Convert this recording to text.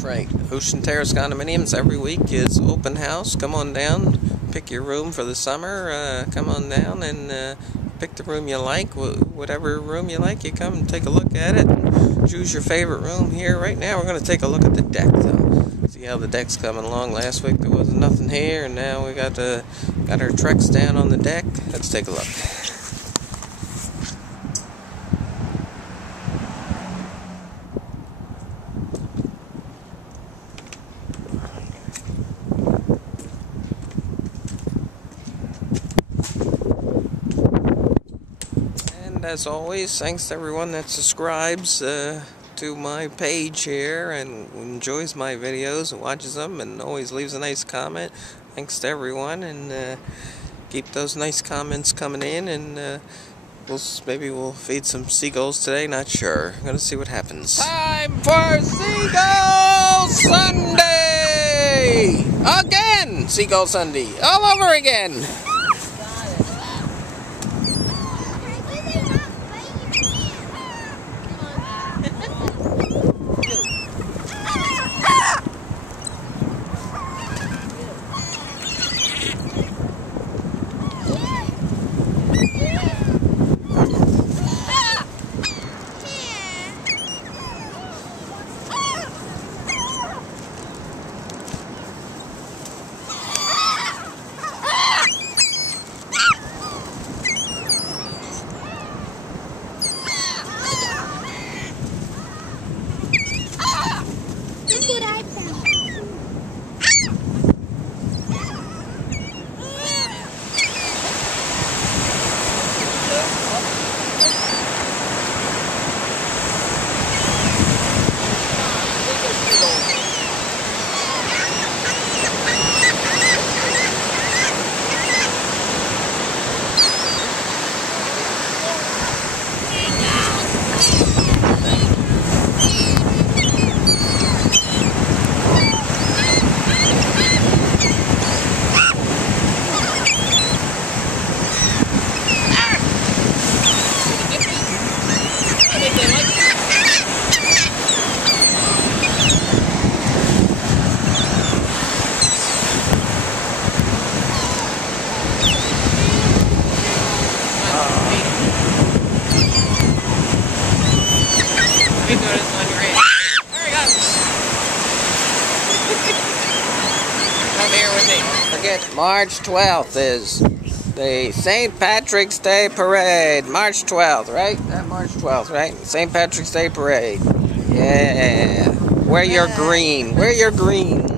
That's right. Ocean Terrace Condominiums every week is open house. Come on down, pick your room for the summer. Come on down and pick the room you like. Whatever room you like, you come and take a look at it. Choose your favorite room here. Right now we're going to take a look at the deck, though. See how the deck's coming along. Last week there wasn't nothing here, and now we got our Trex down on the deck. Let's take a look. And as always, thanks to everyone that subscribes to my page here and enjoys my videos and watches them and always leaves a nice comment. Thanks to everyone, and keep those nice comments coming in, and maybe we'll feed some seagulls today, not sure. I'm gonna see what happens. Time for Seagull Sunday! Again! Seagull Sunday, all over again! March 12th is the St. Patrick's Day Parade. March 12th, right? That March 12th, right? St. Patrick's Day Parade. Yeah. Wear your green. Wear your green.